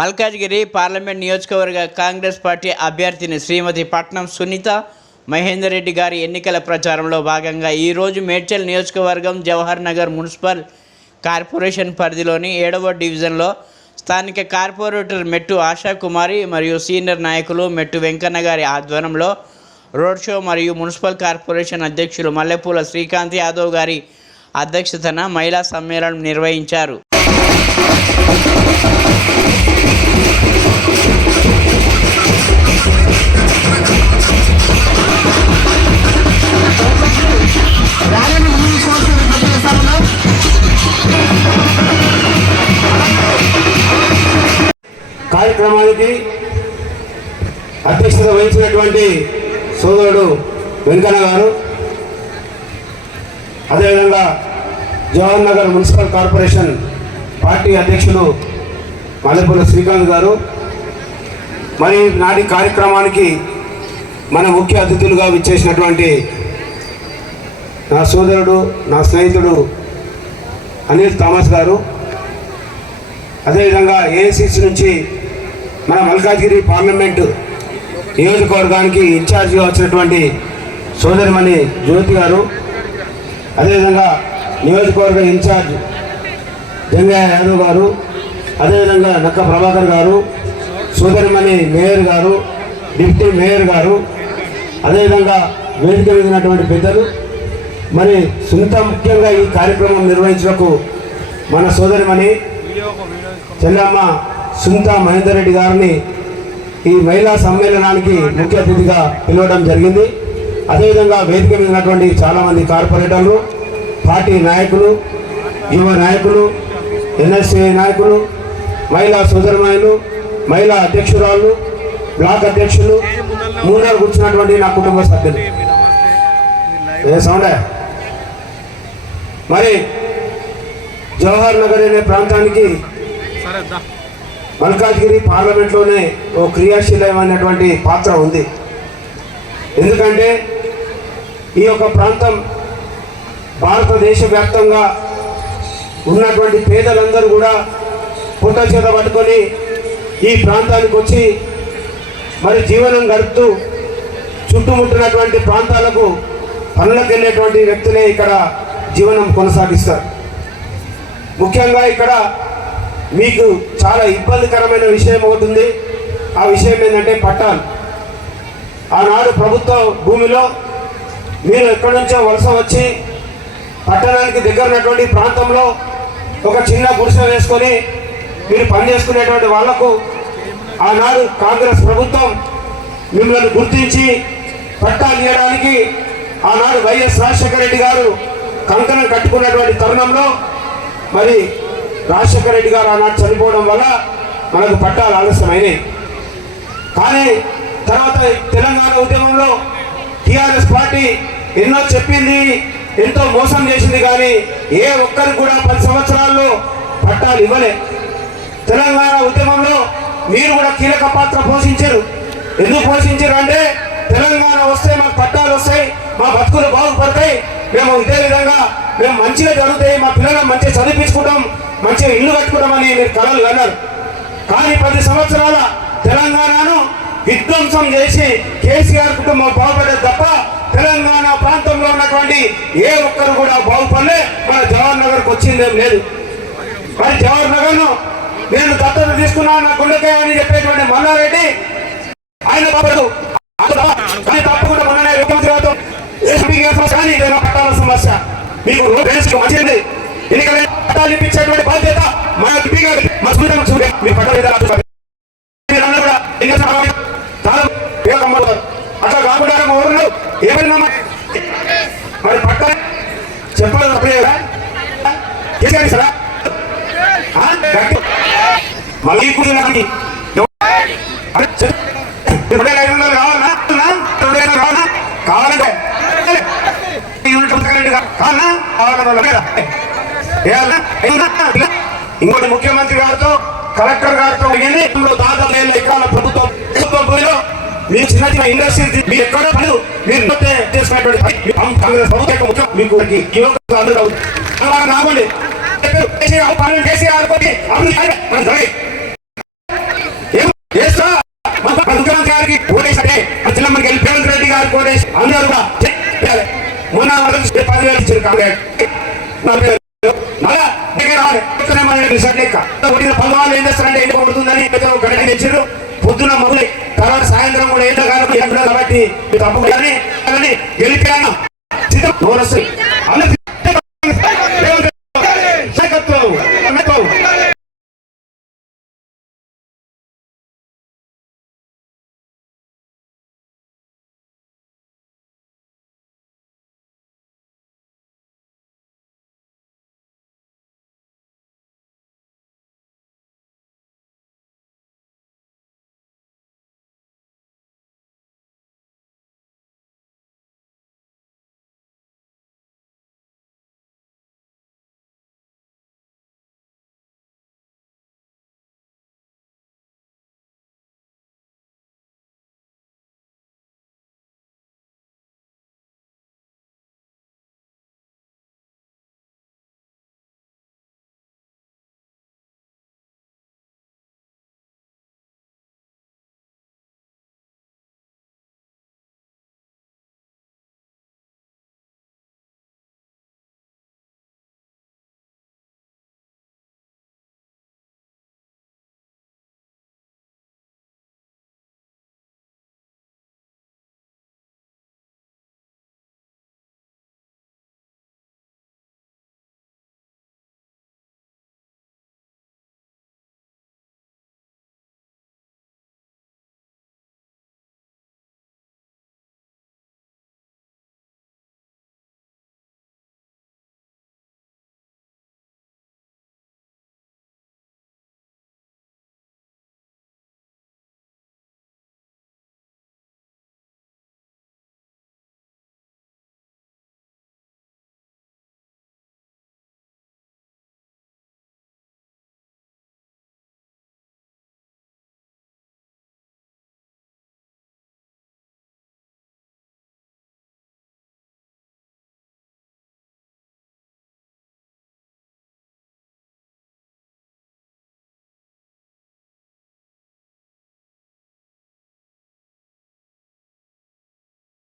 Malkajgiri parliament నియోజకవర్గ Congress party అభ్యర్థిని శ్రీమతి పట్నం సునీత మహేందర్ రెడ్డి గారి ఎన్నికల ప్రచారంలో భాగంగా ఈరోజు మేడ్చల్ నియోజకవర్గం జవహర్ నగర్ మున్సిపల్ కార్పొరేషన్ పరిధిలోని ఏడవ డివిజన్లో స్థానిక కార్పొరేటర్ మెట్టు ఆశా కుమారి మరియు సీనియర్ నాయకులు మెట్టు వెంకన్న గారి ఆధ్వర్యంలో రోడ్ షో మరియు మున్సిపల్ కార్పొరేషన్ అధ్యక్షులు మల్లెపూల శ్రీకాంత్ యాదవ్ గారి అధ్యక్షతన మహిళా సమ్మేళనం నిర్వహించారు. కార్యక్రమానికి అధ్యక్షత వహించినటువంటి సోదరుడు వెంకన్న గారు అదేవిధంగా Jawahar Nagar municipal corporation party అధ్యక్షులు మల్లెపూల శ్రీకాంత్ గారు. మరి నాటి కార్యక్రమానికి మన ముఖ్య అతిథులుగా విచ్చేసినటువంటి నా సోదరుడు నా స్నేహితుడు అనిల్ థామస్ గారు. అదేవిధంగా ఏఐసిసి నుంచి మన మల్కాజ్గిరి పార్లమెంటు నియోజకవర్గానికి ఇన్ఛార్జిగా వచ్చినటువంటి సోదరిమణి జ్యోతి గారు అదేవిధంగా నియోజకవర్గ ఇన్ఛార్జ్ జంగయ్య యాదవ్ గారు అదేవిధంగా నక్క ప్రభాకర్ గారు సోదరిమణి మేయర్ గారు డిప్యూటీ మేయర్ గారు అదేవిధంగా వేదిక మీద పెద్దలు మరి సునీత ముఖ్యంగా ఈ కార్యక్రమం నిర్వహించడానికి మన సోదరిమణి చెల్లమ్మ సునీత మహేందర్ రెడ్డి గారిని ఈ మహిళా సమ్మేళనానికి ముఖ్య అతిథిగా పిలవడం జరిగింది. అదేవిధంగా వేదిక మీద ఉన్నటువంటి చాలామంది కార్పొరేటర్లు పార్టీ నాయకులు యువ నాయకులు ఎన్ఎస్ఏ నాయకులు మహిళా సోదరమాయలు మహిళా అధ్యక్షురాలు బ్లాక్ అధ్యక్షులు మూడరు కూర్చున్నటువంటి నా కుటుంబ సభ్యులు. ఏ సౌండే మరి జవహర్ నగర్ అనే ప్రాంతానికి మల్కాజ్గిరి పార్లమెంట్లోనే ఓ క్రియాశీలమైనటువంటి పాత్ర ఉంది. ఎందుకంటే ఈ యొక్క ప్రాంతం భారతదేశ వ్యాప్తంగా ఉన్నటువంటి పేదలందరూ కూడా పుట్ట చేత పట్టుకొని ఈ ప్రాంతానికి వచ్చి మరి జీవనం గడుపుతూ చుట్టుముట్టినటువంటి ప్రాంతాలకు పనులకు వెళ్ళేటువంటి వ్యక్తులే ఇక్కడ జీవనం కొనసాగిస్తారు. ముఖ్యంగా ఇక్కడ మీకు చాలా ఇబ్బందికరమైన విషయం ఒకటి ఆ విషయం ఏంటంటే పట్టాలు ఆనాడు ప్రభుత్వ భూమిలో మీరు ఎక్కడి నుంచో వలస వచ్చి పట్టణానికి దగ్గర ఉన్నటువంటి ప్రాంతంలో ఒక చిన్న గుడిసె వేసుకొని మీరు పనిచేసుకునేటువంటి వాళ్ళకు ఆనాడు కాంగ్రెస్ ప్రభుత్వం మిమ్మల్ని గుర్తించి పట్టాలు ఇవ్వడానికి ఆనాడు వైఎస్ రాజశేఖర రెడ్డి గారు కంకణం కట్టుకున్నటువంటి తరుణంలో మరి రాజశేఖర రెడ్డి గారు ఆనాడు చనిపోవడం వల్ల మనకు పట్టాలు ఆలస్యమైనవి కానీ తర్వాత తెలంగాణ ఉద్యమంలో టిఆర్ఎస్ పార్టీ ఎన్నో చెప్పింది ఎంతో మోసం చేసింది కానీ ఏ ఒక్కరికి కూడా పది సంవత్సరాల్లో పట్టాలు ఇవ్వలే. తెలంగాణ ఉద్యమంలో మీరు కూడా కీలక పాత్ర పోషించారు. ఎందుకు పోషించారు అంటే తెలంగాణ వస్తే మాకు పట్టాలు వస్తాయి మా బతుకులు బాగుపడతాయి మేము ఇదే విధంగా మేము మంచిగా జరుగుతాయి మా పిల్లలను మంచిగా చదివించుకుంటాం మంచిగా ఇల్లు కట్టుకుంటామని మీరు కలలు కన్నారు. కానీ పది సంవత్సరాల తెలంగాణను విధ్వంసం చేసి కేసీఆర్ కుటుంబం బాగుపడేది తప్ప తెలంగాణ ప్రాంతంలో ఉన్నటువంటి ఏ ఒక్కరు కూడా బాగుపడలే. మన జవహర్ నగర్కి వచ్చిందేం లేదు. మరి జవహర్ నగర్ను నేను దత్తత తీసుకున్నాను నా గుండెకాయ అని చెప్పేటువంటి మల్లారెడ్డి ఆయన బాబు కానీ తప్పకుండా మొన్ననే ముఖ్యమంత్రి గారితో ఏపీకి ఏ సమస్య కానీ ఇదేనా పట్టాల సమస్య మీకు దేశం మంచిది ఎన్నికల పట్టాలు ఇప్పించేటువంటి బాధ్యత మా ఎంపీ గారి మా సుమితం చూడే మీ పట్టాలు ఏదైనా చూడండి. మీరందరూ మన ఎన్నికల సమయంలో చాలా వేగంగా అమ్ముతారు. అట్లా కాకుండా మా ఏమైనా మరి పట్ట చెప్పలేదు అప్పుడే కదా? కేసీఆర్ మళ్ళీ ఇప్పుడు కావాలంటే అరే, చెప్. ఇప్పుడు కావాలంటే. ఇంకోటి ముఖ్యమంత్రి గారితో కలెక్టర్ గారితో దాదాపు ప్రభుత్వం మీ చిన్న చిన్న ఇండస్ట్రీ ఎక్కడ మీరు చేసినటువంటి మొన్న మళ్ళా దగ్గర రావాలి. ఏం చేస్తారంటే ఎండ కొడుతుందని తెచ్చారు పొద్దున మొదలై తర్వాత సాయంత్రం కూడా ఎండ కాలం ఎండ కాబట్టి తప్పు కానీ గెలిపాను నోరొస్తాయి